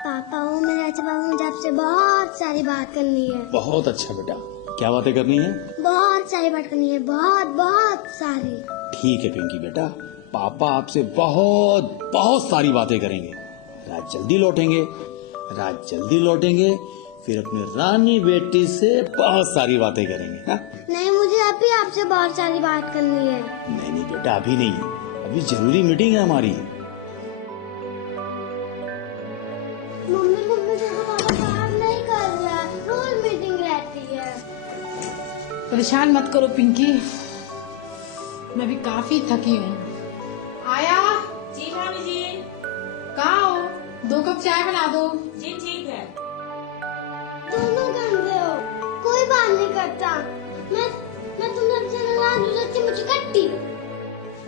पापा वो मेरे अच्छे पापा, मुझे आपसे बहुत सारी बात करनी है। बहुत अच्छा बेटा, क्या बातें करनी है? बहुत सारी बात करनी है, बहुत बहुत सारी। ठीक है पिंकी बेटा, पापा आपसे बहुत बहुत सारी बातें करेंगे। रात जल्दी लौटेंगे, फिर अपने रानी बेटी से बहुत सारी बातें करेंगे। हा? नहीं, मुझे अभी आपसे बहुत सारी बात करनी है। नहीं बेटा, अभी नहीं, अभी जरूरी मीटिंग है हमारी। मम्मी मम्मी देखो, पापा काम नहीं कर रहा है, रोज मीटिंग रहती है। परेशान मत करो पिंकी, मैं भी काफी थकी हूँ। आया? जी भाभी जी। कहाँ हो? 2 कप चाय बना दो। जी ठीक है। दोनों गंदे हो, कोई बात नहीं करता। मैं तुम्हें अच्छे नाराज हो सकती, मुझे कट्टी।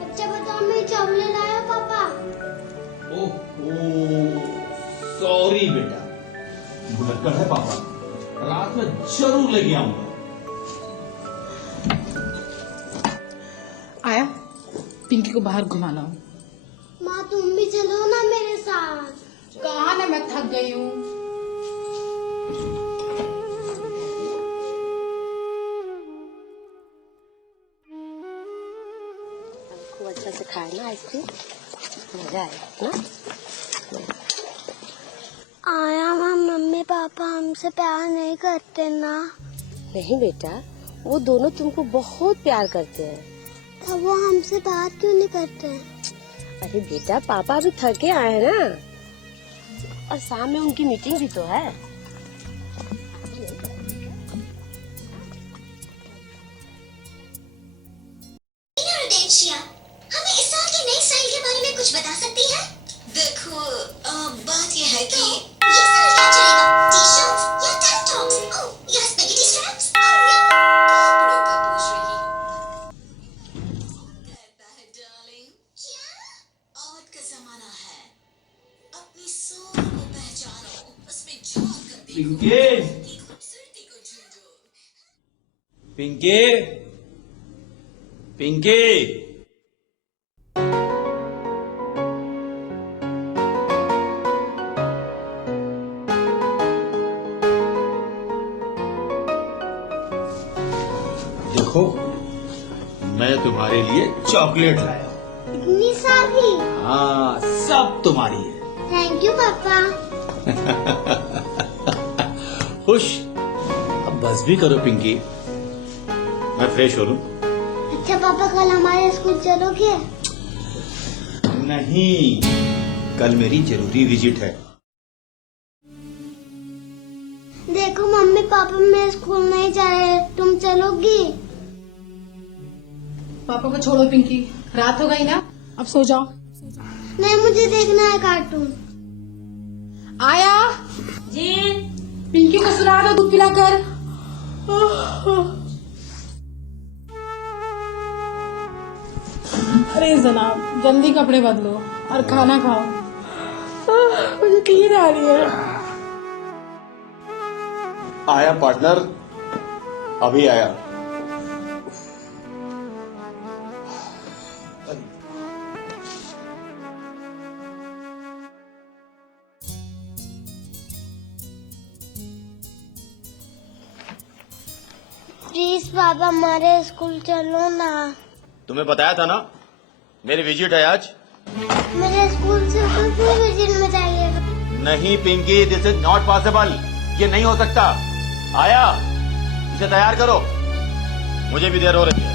अच्छा बताओ, मैं चावल लाया पापा? ओह सॉरी बेटा, भुलक्कड़ है पापा, रात में जरूर लेके आऊंगा। आया, पिंकी को बाहर घुमा लाओ। माँ तुम भी चलो ना मेरे साथ। कहाँ ना, मैं थक गई हूँ। खूब अच्छा से खाए ना आइसक्रीम, मजा आएगा ना। आया माँ, मम्मी पापा हमसे प्यार नहीं करते ना? नहीं बेटा, वो दोनों तुमको बहुत प्यार करते हैं। तब वो हमसे बात क्यों नहीं करते हैं? अरे बेटा, पापा अभी थके आए हैं ना, और शाम में उनकी मीटिंग भी तो है। हमें इस साल की नई स्टाइल के बारे में कुछ बता सकती है? देखो बात यह है कि ये साल क्या चलेगा, टी-शर्ट्स या टैंक टॉप्स, ओह या स्पेगेटी स्ट्रैप्स, या कपड़ों का पूछ रही हूँ। कहता है डार्लिंग, क्या? औरत का जमाना है, अपनी सोल को पहचानो, उसमें झांक कर देखो, की खूबसूरती को ढूंढो। पिंकी पिंकी, देखो मैं तुम्हारे लिए चॉकलेट लाया हूँ। इतनी सारी? हाँ, सब तुम्हारी है। थैंक यू पापा। खुश? अब बस भी करो पिंकी, मैं फ्रेश हो लूं। अच्छा पापा, कल हमारे स्कूल चलोगे? नहीं, कल मेरी जरूरी विजिट है। देखो मम्मी पापा मेरे स्कूल नहीं जा रहे, तुम चलोगी? पापा को छोड़ो पिंकी, रात हो गई ना, अब सो जाओ। नहीं, मुझे देखना है कार्टून। आया? जी पिंकी को सुला दो दूध पिलाकर। अरे जनाब, जल्दी कपड़े बदलो और खाना खाओ, मुझे नींद आ रही है। आया पार्टनर, अभी आया। प्लीज पापा हमारे स्कूल चलो ना। तुम्हें बताया था ना मेरी विजिट है आज। मेरे स्कूल से कोई विजिट में जाइएगा। नहीं Pinki, this is not possible. ये नहीं हो सकता। आया, इसे तैयार करो, मुझे भी देर हो रही है।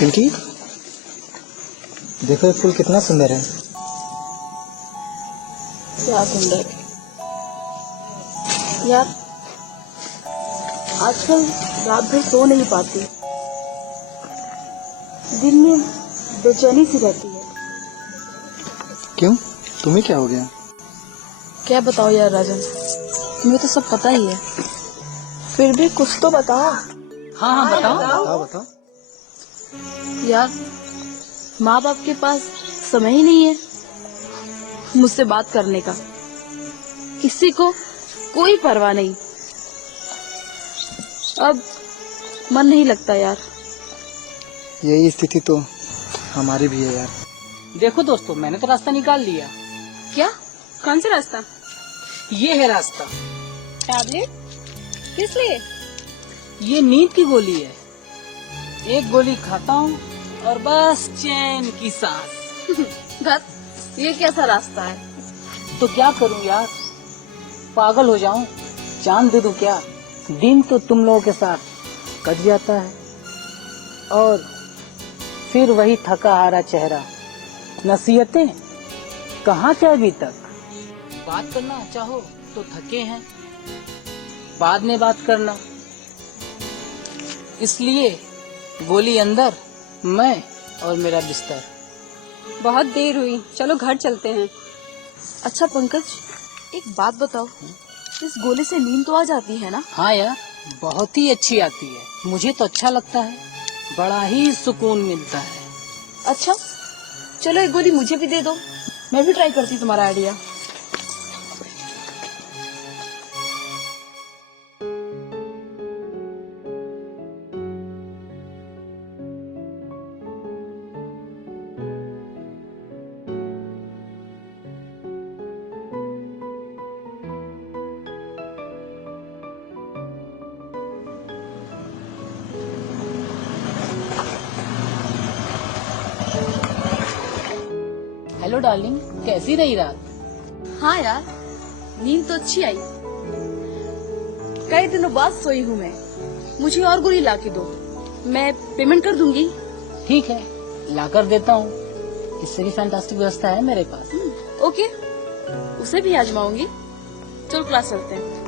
पिंकी, देखो ये फूल कितना सुंदर है। क्या सुंदर यार, आजकल रात भर सो नहीं पाती, दिन में बेचैनी सी रहती है। क्यों, तुम्हें क्या हो गया? क्या बताओ यार राजन, तुम्हें तो सब पता ही है, फिर भी कुछ तो बताओ। हाँ बताओ। बताओ बताओ। यार, माँ बाप के पास समय ही नहीं है मुझसे बात करने का, किसी को कोई परवाह नहीं। अब मन नहीं लगता यार। यही स्थिति तो हमारी भी है यार। देखो दोस्तों, मैंने तो रास्ता निकाल लिया। क्या? कौन सा रास्ता? ये है रास्ता। टैबलेट? किस लिए? ये नींद की गोली है। एक गोली खाता हूँ और बस चैन की सांस। धत, ये कैसा रास्ता है? तो क्या करूँ यार, पागल हो जाऊं, जान दे दूं क्या? दिन तो तुम लोगों के साथ कट जाता है और फिर वही थका हारा चेहरा, नसीहतें कहाँ से अभी तक? बात करना चाहो तो थके हैं, बाद में बात करना, इसलिए गोली अंदर, मैं और मेरा बिस्तर। बहुत देर हुई, चलो घर चलते हैं। अच्छा पंकज, एक बात बताओ, इस गोले से नींद तो आ जाती है ना? हाँ यार, बहुत ही अच्छी आती है, मुझे तो अच्छा लगता है, बड़ा ही सुकून मिलता है। अच्छा चलो एक गोली मुझे भी दे दो, मैं भी ट्राई करती तुम्हारा आइडिया। हेलो डार्लिंग, कैसी रही रात? हाँ यार, नींद तो अच्छी आई, कई दिनों बाद सोई हूँ मैं। मुझे और गोली ला के दो, मैं पेमेंट कर दूंगी। ठीक है, लाकर देता हूँ, इससे भी फैंटास्टिक व्यवस्था है मेरे पास। ओके, उसे भी आजमाऊंगी। चलो क्लास चलते हैं।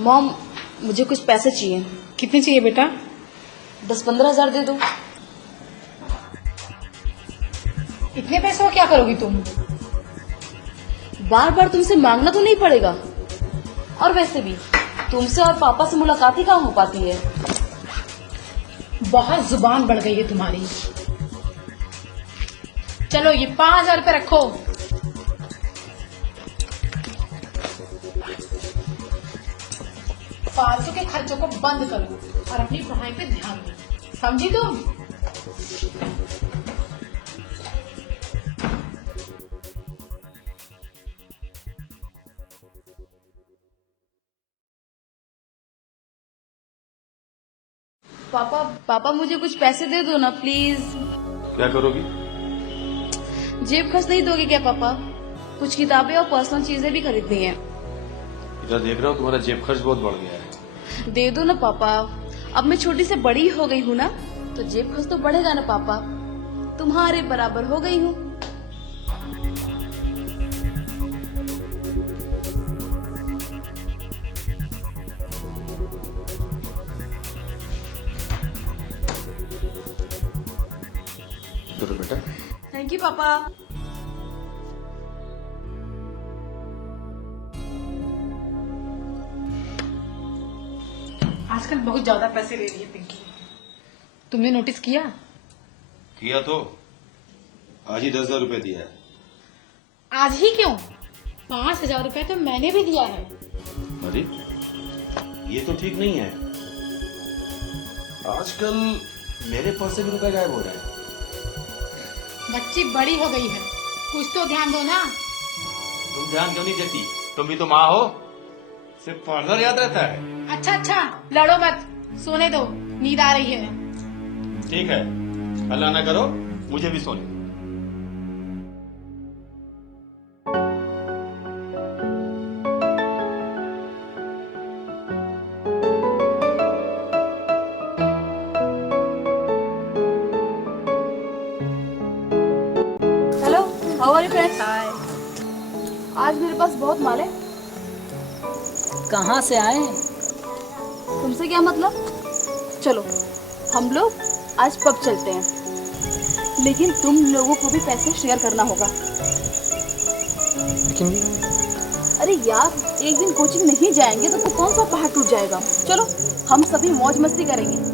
मॉम, मुझे कुछ पैसे चाहिए। कितने चाहिए बेटा? 10-15 हजार दे दो। इतने पैसों को क्या करोगी तुम? बार बार तुमसे मांगना तो नहीं पड़ेगा, और वैसे भी तुमसे और पापा से मुलाकात ही कहाँ हो पाती है। बहुत जुबान बढ़ गई है तुम्हारी। चलो ये 5,000 रुपये रखो। फालतू के खर्चों को बंद करो और अपनी पढ़ाई पे ध्यान दो, समझी तुम? पापा मुझे कुछ पैसे दे दो ना प्लीज। क्या करोगी? जेब खर्च नहीं दोगे क्या पापा? कुछ किताबें और पर्सनल चीजें भी खरीदनी है। इधर देख रहा हूँ तुम्हारा जेब खर्च बहुत बढ़ गया है। दे दो ना पापा, अब मैं छोटी से बड़ी हो गई हूँ ना, तो जेब खर्च तो बढ़ेगा ना पापा। तुम्हारे बराबर हो गई हूँ। चलो बेटा। थैंक यू पापा। आजकल बहुत ज्यादा पैसे ले रही है पिंकी। तुमने नोटिस किया? किया तो आज ही 10,000 रुपए दिया है। आज ही क्यों? 5,000 रुपए तो मैंने भी दिया है। अरे ये तो ठीक नहीं है। आजकल मेरे पर्स से भी रुपए गायब हो रहे हैं। बच्ची बड़ी हो गई है, कुछ तो ध्यान दो ना। तुम ध्यान क्यों नहीं देती? तुम भी तो माँ हो, सिर्फ पार्लर याद रहता है। अच्छा लड़ो मत, सोने दो, नींद आ रही है। ठीक है, अल्लाह ना करो मुझे भी सोने। Hello, how are you friends? आज मेरे पास बहुत माल है। कहाँ से आए? तुमसे क्या मतलब? चलो हम लोग आज पब चलते हैं, लेकिन तुम लोगों को भी पैसे शेयर करना होगा। लेकिन अरे यार, एक दिन कोचिंग नहीं जाएंगे तो कौन सा पहाड़ टूट जाएगा। चलो हम सभी मौज मस्ती करेंगे।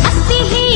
हंसती है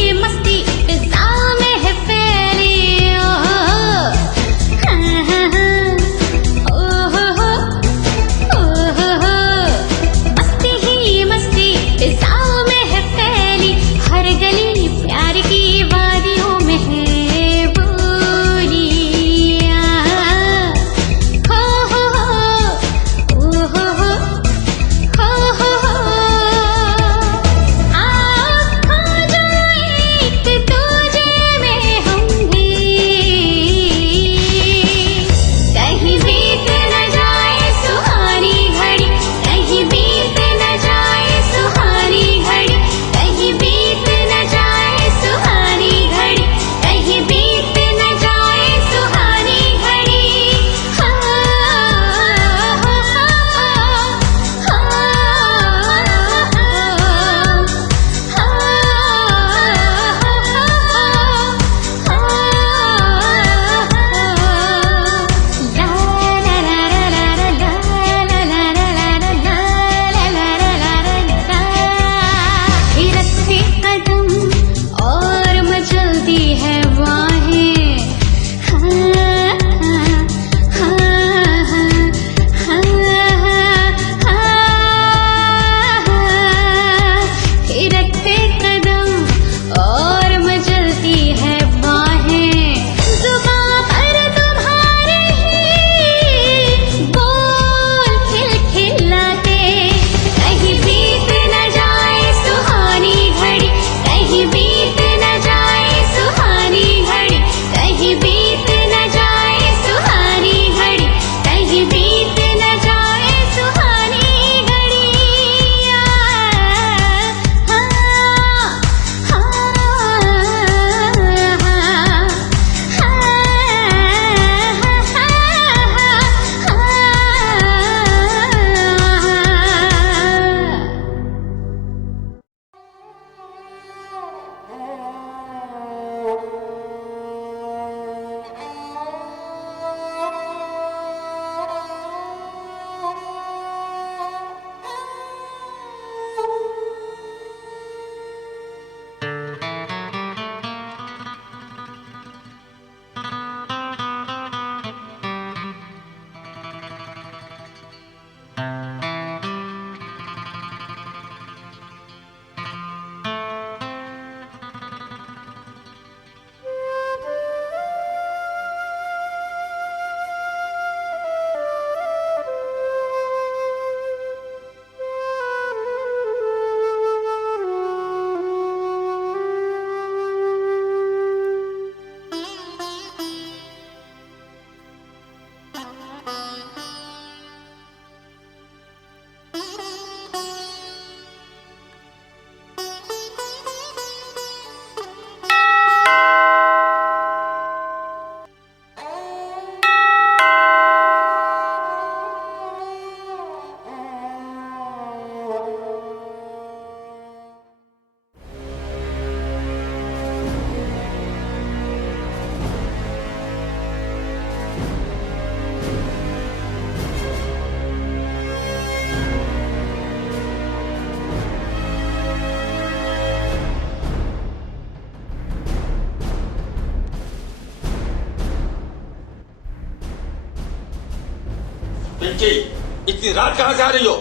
इतनी रात कहाँ से आ रही हो?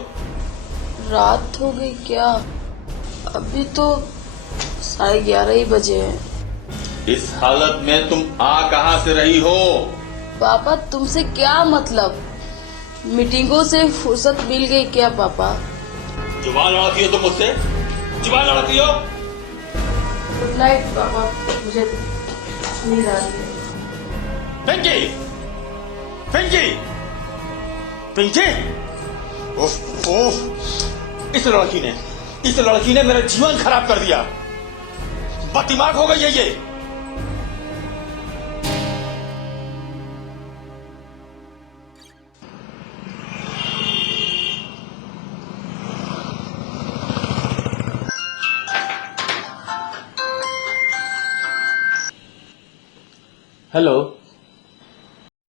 रात हो गई क्या? अभी तो 11:30 ही बजे हैं। इस हालत में तुम आ कहाँ से रही हो? पापा तुमसे क्या मतलब? मीटिंगों से फुर्सत मिल गई क्या पापा? जुबान लड़ाती हो तुम मुझसे? जुबान लड़ाती हो? गुड नाइट पापा, मुझे नींद आ रही है। पिंकी! पिंकी! पिंकी! ओह, ओह! इस लड़की ने मेरा जीवन खराब कर दिया। बददिमाग हो गई है ये। हेलो।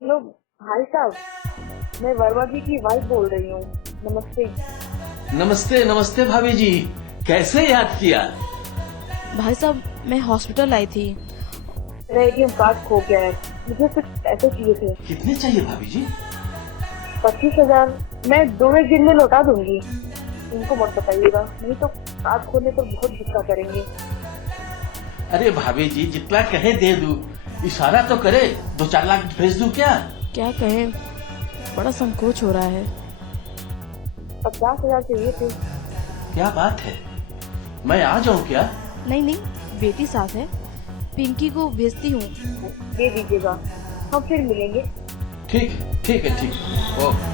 हेलो भाई साहब, मैं वर्मा जी की वाइफ बोल रही हूँ। नमस्ते। नमस्ते नमस्ते भाभी जी, कैसे याद किया? भाई साहब मैं हॉस्पिटल आई थी। मेरा एटीएम कार्ड खो गया है, मुझे कुछ पैसे चाहिए थे। कितने चाहिए भाभी जी? 25,000। मैं 2-1 दिन में लौटा दूंगी। उनको मत बताइएगा, नहीं तो कार्ड खोलने पर बहुत गुस्सा करेंगे। अरे भाभी जी, जितना कहे दे दूं। इशारा तो करे, 2-4 लाख भेज दूं क्या? क्या कहें, बड़ा संकोच हो रहा है। 50,000 चाहिए थे। क्या बात है, मैं आ जाऊं क्या? नहीं नहीं, बेटी साथ है, पिंकी को भेजती हूँ। दे दीजिएगा, हम फिर मिलेंगे। ठीक है ठीक है ठीक है। ओके।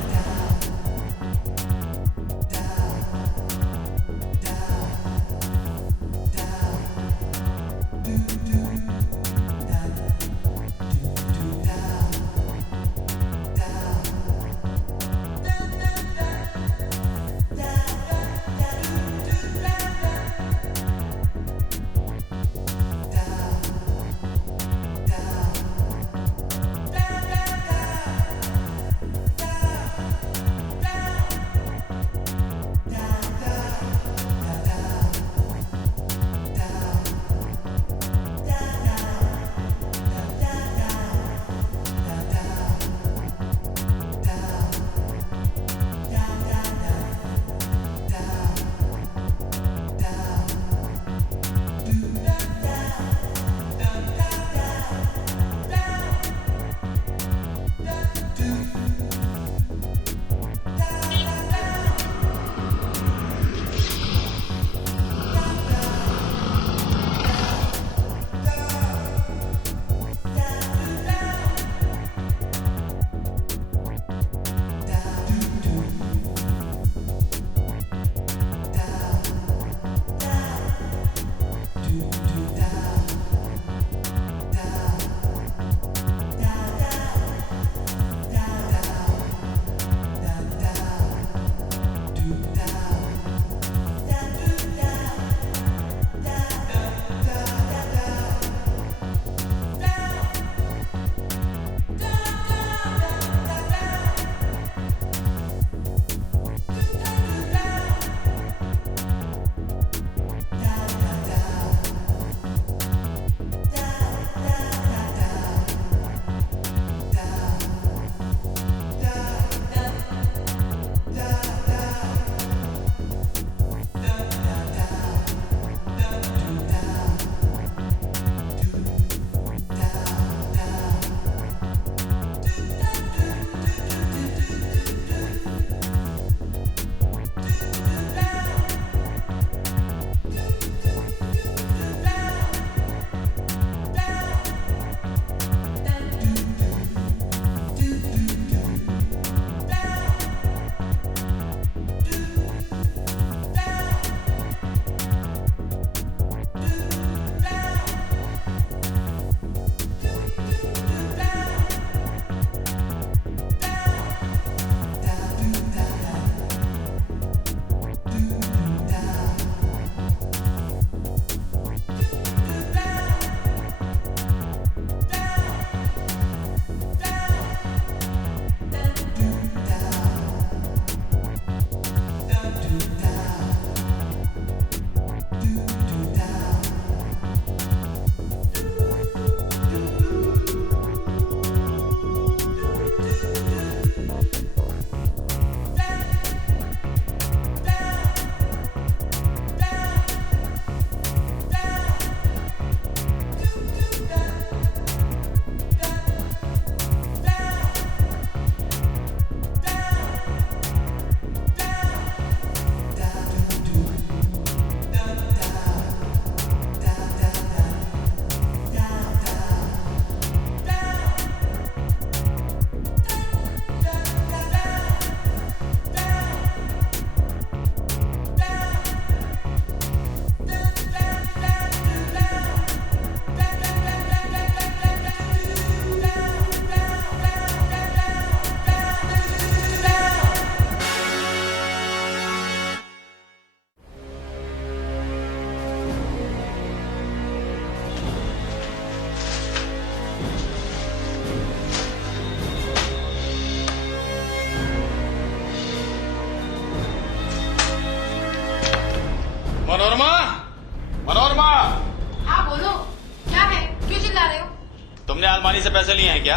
तुमने अलमारी से पैसे लिए हैं क्या?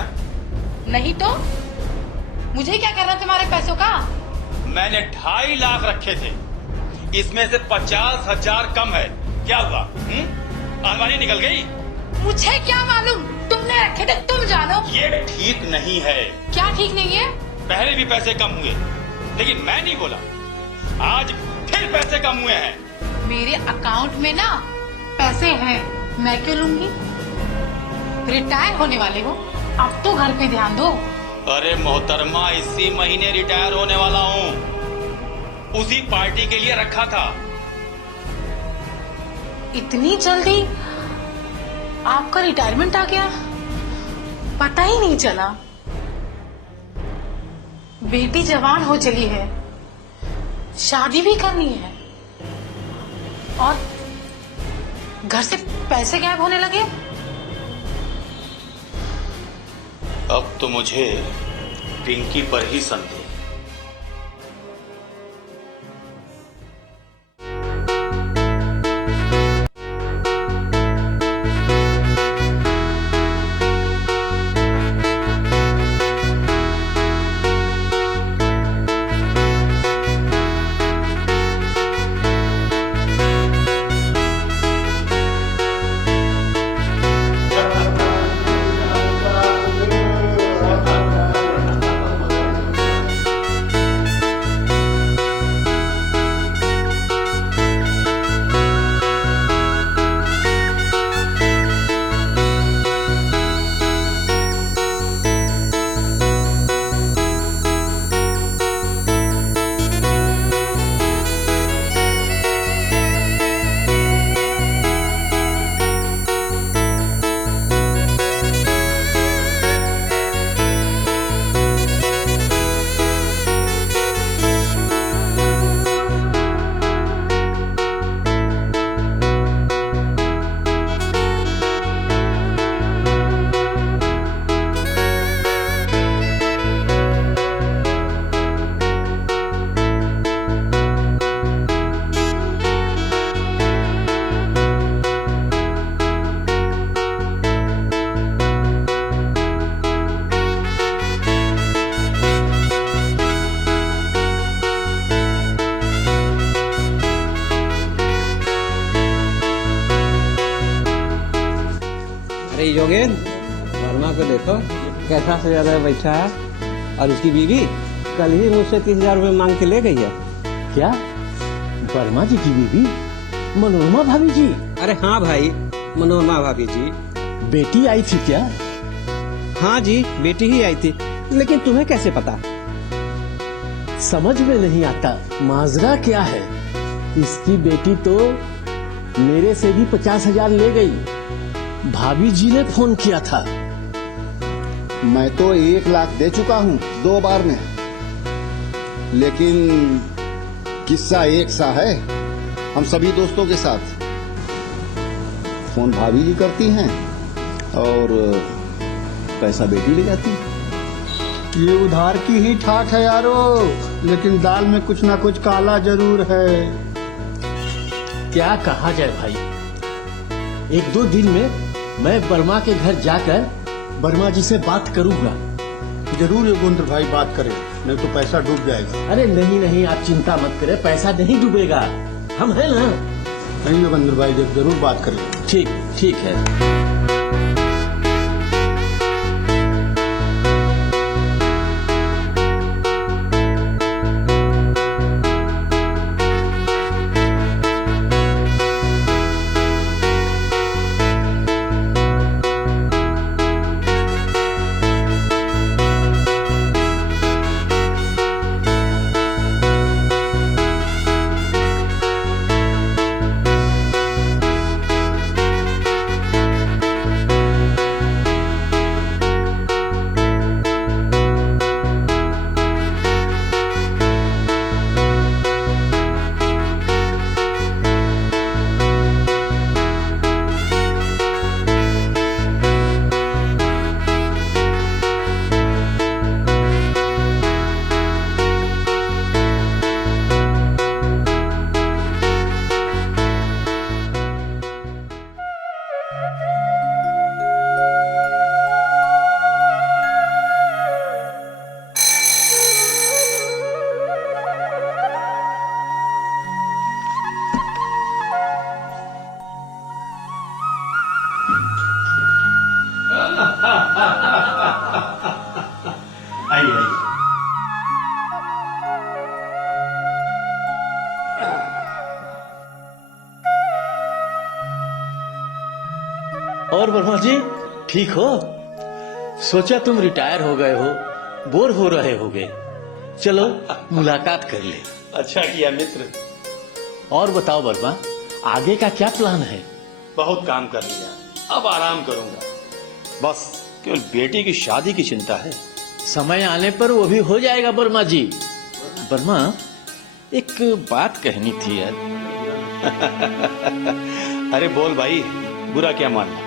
नहीं तो मुझे क्या करना तुम्हारे पैसों का? मैंने 2.5 लाख रखे थे, इसमें से 50,000 कम है। क्या हुआ? अलमारी निकल गई? मुझे क्या मालूम, तुमने रखे थे, तुम जानो। ये ठीक नहीं है। क्या ठीक नहीं है? पहले भी पैसे कम हुए, लेकिन मैं नहीं बोला। आज फिर पैसे कम हुए हैं। मेरे अकाउंट में ना पैसे हैं, मैं क्यों लूंगी? रिटायर होने वाले हो, अब तो घर पे ध्यान दो। अरे मोहतरमा, इसी महीने रिटायर होने वाला हूँ। उसी पार्टी के लिए रखा था। इतनी जल्दी आपका रिटायरमेंट आ गया, पता ही नहीं चला। बेटी जवान हो चली है, शादी भी करनी है, और घर से पैसे गायब होने लगे। अब तो मुझे पिंकी पर ही संदेह। योगेंद्र, वर्मा को देखो कैसा सजा बैठा है, और उसकी बीवी कल ही मुझसे 30,000 रुपये मांग के ले गई है। क्या? वर्मा जी की बीवी मनोरमा भाभी जी? अरे हाँ भाई, मनोरमा भाभी जी। बेटी आई थी क्या? हाँ जी, बेटी ही आई थी, लेकिन तुम्हें कैसे पता? समझ में नहीं आता माजरा क्या है। इसकी बेटी तो मेरे से भी 50,000 ले गई। भाभी जी ने फोन किया था। मैं तो 1 लाख दे चुका हूँ 2 बार में, लेकिन किस्सा एक सा है। हम सभी दोस्तों के साथ फोन भाभी जी करती हैं और पैसा बेटी ले जाती है। ये उधार की ही ठाठ है यारो, लेकिन दाल में कुछ ना कुछ काला जरूर है। क्या कहा जाए भाई, 1-2 दिन में मैं वर्मा के घर जाकर वर्मा जी से बात करूंगा। जरूर योगेंद्र भाई बात करें, नहीं तो पैसा डूब जाएगा। अरे नहीं नहीं, आप चिंता मत करें, पैसा नहीं डूबेगा, हम हैं ना। नहीं योगेंद्र भाई, जरूर बात करें। ठीक है। और वर्मा जी ठीक हो? सोचा तुम रिटायर हो गए हो, बोर हो रहे होगे, चलो मुलाकात कर ले। अच्छा किया मित्र। और बताओ वर्मा, आगे का क्या प्लान है? बहुत काम कर लिया, अब आराम करूंगा। बस केवल बेटी की शादी की चिंता है। समय आने पर वो भी हो जाएगा वर्मा जी। वर्मा, एक बात कहनी थी यार। अरे बोल भाई, बुरा क्या मानना,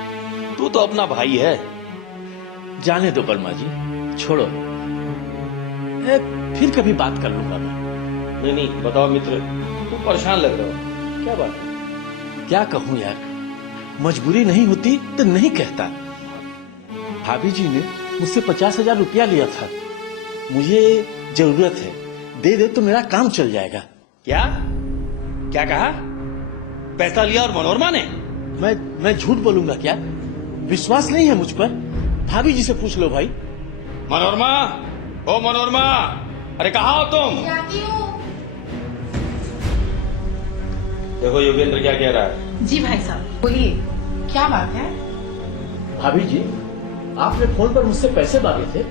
तू तो अपना भाई है। जाने दो वर्मा जी, छोड़ो, फिर कभी बात कर लूंगा मैं। नहीं बताओ मित्र, तू परेशान लग रहा हो, क्या बात है? क्या कहूं यार, मजबूरी नहीं होती तो नहीं कहता। भाभी जी ने मुझसे 50,000 रुपया लिया था, मुझे जरूरत है, दे दे तो मेरा काम चल जाएगा। क्या क्या कहा? पैसा लिया और मनोरमा ने? मैं झूठ बोलूंगा क्या? विश्वास नहीं है मुझ पर? भाभी जी से पूछ लो भाई। मनोरमा, ओ मनोरमा, अरे कहाँ हो तुम? देखो योगेंद्र क्या कह रहा है। जी भाई साहब बोलिए, क्या बात है? भाभी जी, आपने फोन पर मुझसे पैसे मांगे थे।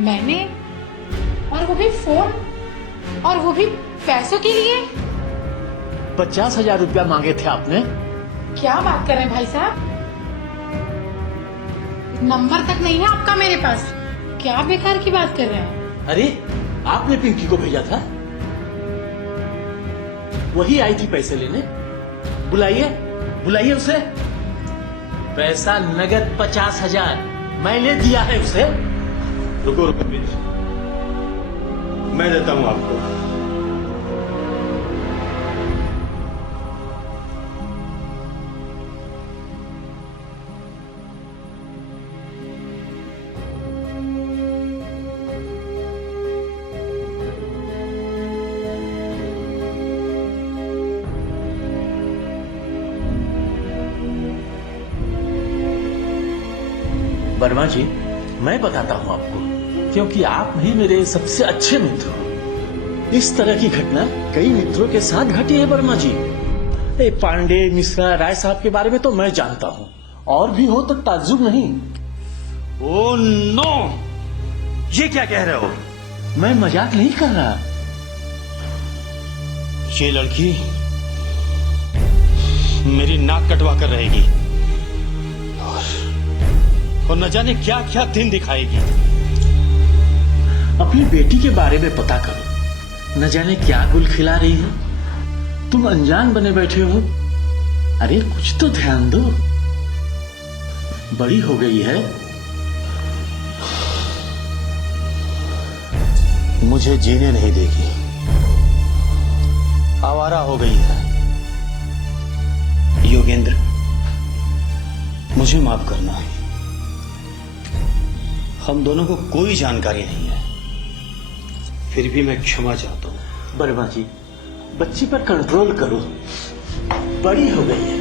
मैंने? और वो भी फोन, और वो भी पैसों के लिए? 50,000 रुपया मांगे थे आपने। क्या बात कर रहे हैं भाई साहब? नंबर तक नहीं है आपका मेरे पास, क्या बेकार की बात कर रहे हैं? अरे आपने पिंकी को भेजा था, वही आई थी पैसे लेने। बुलाइए बुलाइए उसे। पैसा नगद 50,000 मैंने दिया है उसे। रुको मित्र, मैं देता हूं आपको। वर्मा जी, मैं बताता हूं आपको, क्योंकि आप ही मेरे सबसे अच्छे मित्र हो। इस तरह की घटना कई मित्रों के साथ घटी है वर्मा जी। पांडे, मिश्रा, राय साहब के बारे में तो मैं जानता हूं, और भी हो तो ताज्जुब नहीं। ओ नो, ये क्या कह रहे हो? मैं मजाक नहीं कर रहा। ये लड़की मेरी नाक कटवा कर रहेगी और न जाने क्या क्या दिन दिखाएगी। अपनी बेटी के बारे में पता करो, न जाने क्या गुल खिला रही है। तुम अनजान बने बैठे हो। अरे कुछ तो ध्यान दो, बड़ी हो गई है। मुझे जीने नहीं देगी, आवारा हो गई है। योगेंद्र, मुझे माफ करना, हम दोनों को कोई जानकारी नहीं है, फिर भी मैं क्षमा चाहता हूं। वर्मा जी, बच्ची पर कंट्रोल करो, बड़ी हो गई है।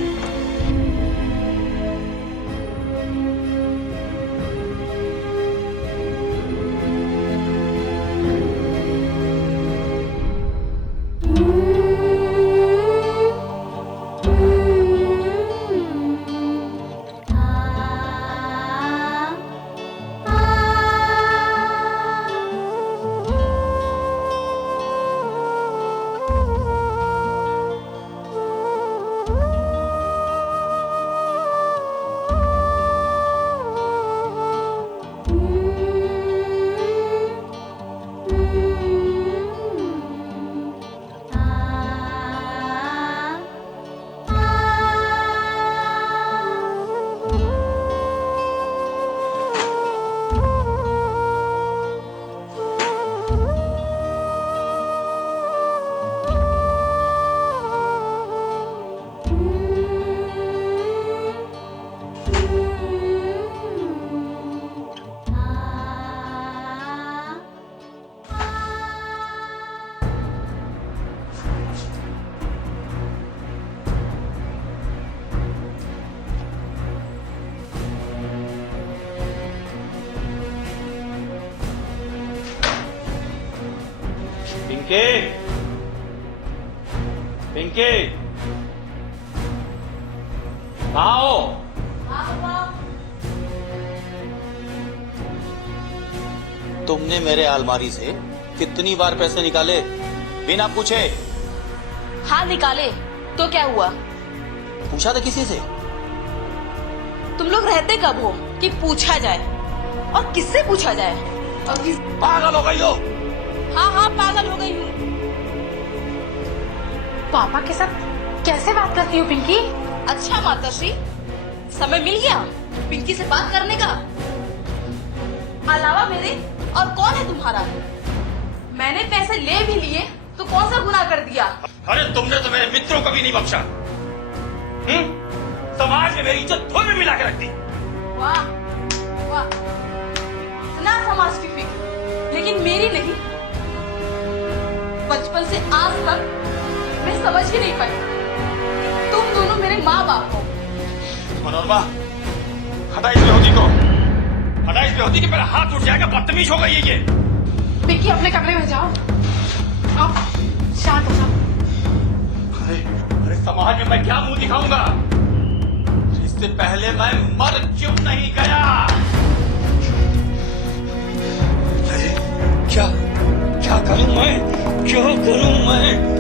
पिंकी, पिंकी, आओ। तुमने मेरे अलमारी से कितनी बार पैसे निकाले बिना पूछे? हाँ निकाले, तो क्या हुआ? पूछा था किसी से? तुम लोग रहते कब हो कि पूछा जाए? और किससे पूछा जाए? और पागल हो गई हो? हाँ पागल हो गई हूँ। पापा के साथ कैसे बात करती हो पिंकी? अच्छा माताश्री, समय मिल गया पिंकी से बात करने का? अलावा मेरे और कौन है तुम्हारा? मैंने पैसे ले भी लिए तो कौन सा गुनाह कर दिया? अरे तुमने तो मेरे मित्रों को भी नहीं बख्शा। समाज में मेरी इज्जत धूल में मिला के रख दी। वाह वाह, इतना समाज की फिक्र, लेकिन मेरी नहीं। बचपन से आज तक मैं समझ ही नहीं पाई कि तुम दोनों मेरे माँ बाप हो। मनोरमा, हटा इस बेहोदी को, हटा इस बेहोदी के मेरा हाथ उठ जाएगा। बदतमीज हो गई है ये। पिंकी अपने कमरे में जाओ, आप शांत हो जाओ। अरे समाज में मैं क्या मुंह दिखाऊंगा? इससे पहले मैं मर क्यों नहीं गया? अरे क्या करूं मैं? क्या करूं मैं?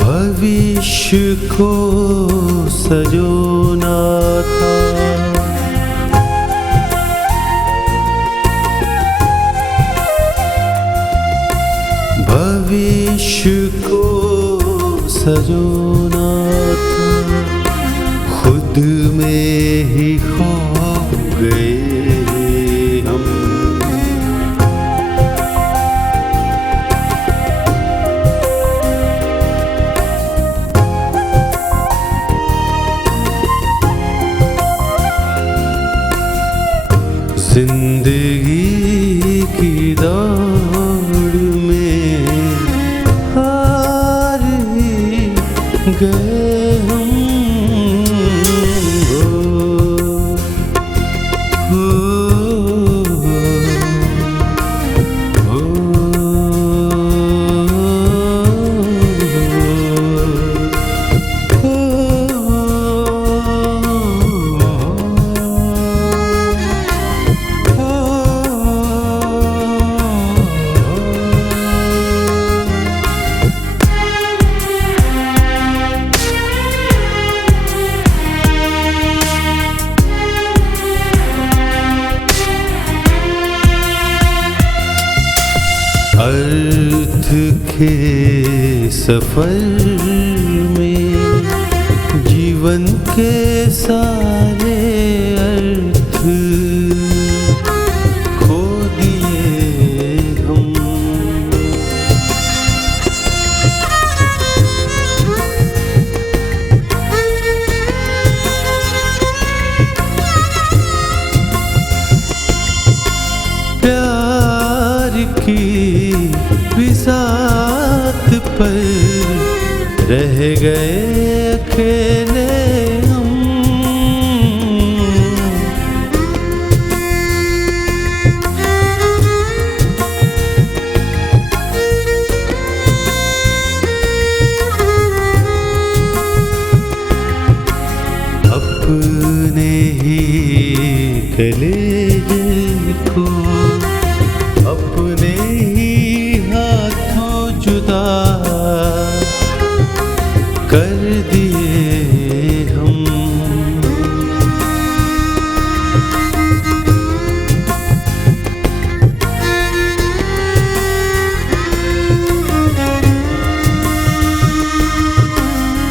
भविष्य को सजोना था, भविष्य को सजोना था, खुद में ही खो गए हम। जिंदगी की दौड़ में गए हम अर्थ के सफर में जीवन के सारे अर्थ खो दिए हम। प्यार की बिसात पर रह गए अकेले हम। अपने ही कलेजे को अपने ही हाथों जुदा कर दिए हम।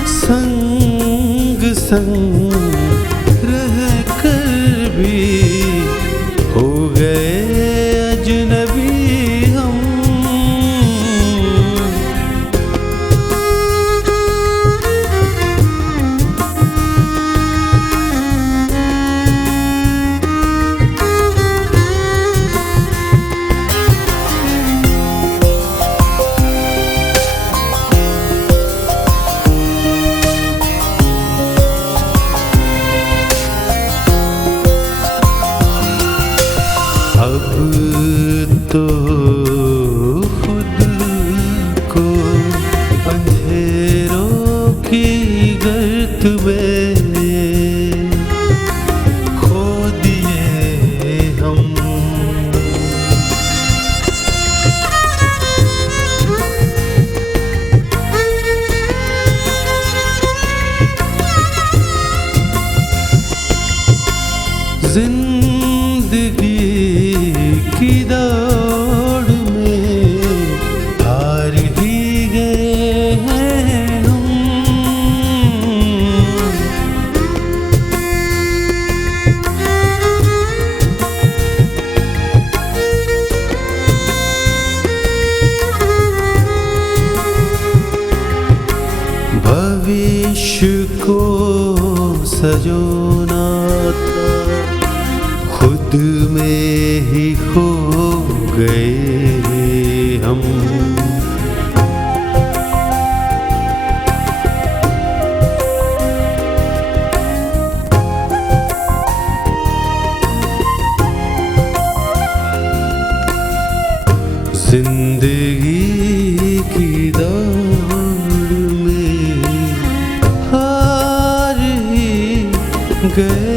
संग संग रह कर भी हो गए अजनबी हम। अब तो खुद को अंधेरों की गर्त में खो दिए हम। जिंदगी की दौड़ में हार ही गए हैं हम। भविष्य को सजोना था, खुद में ही खो गए हम। जिंदगी की दौड़ में हार ही गए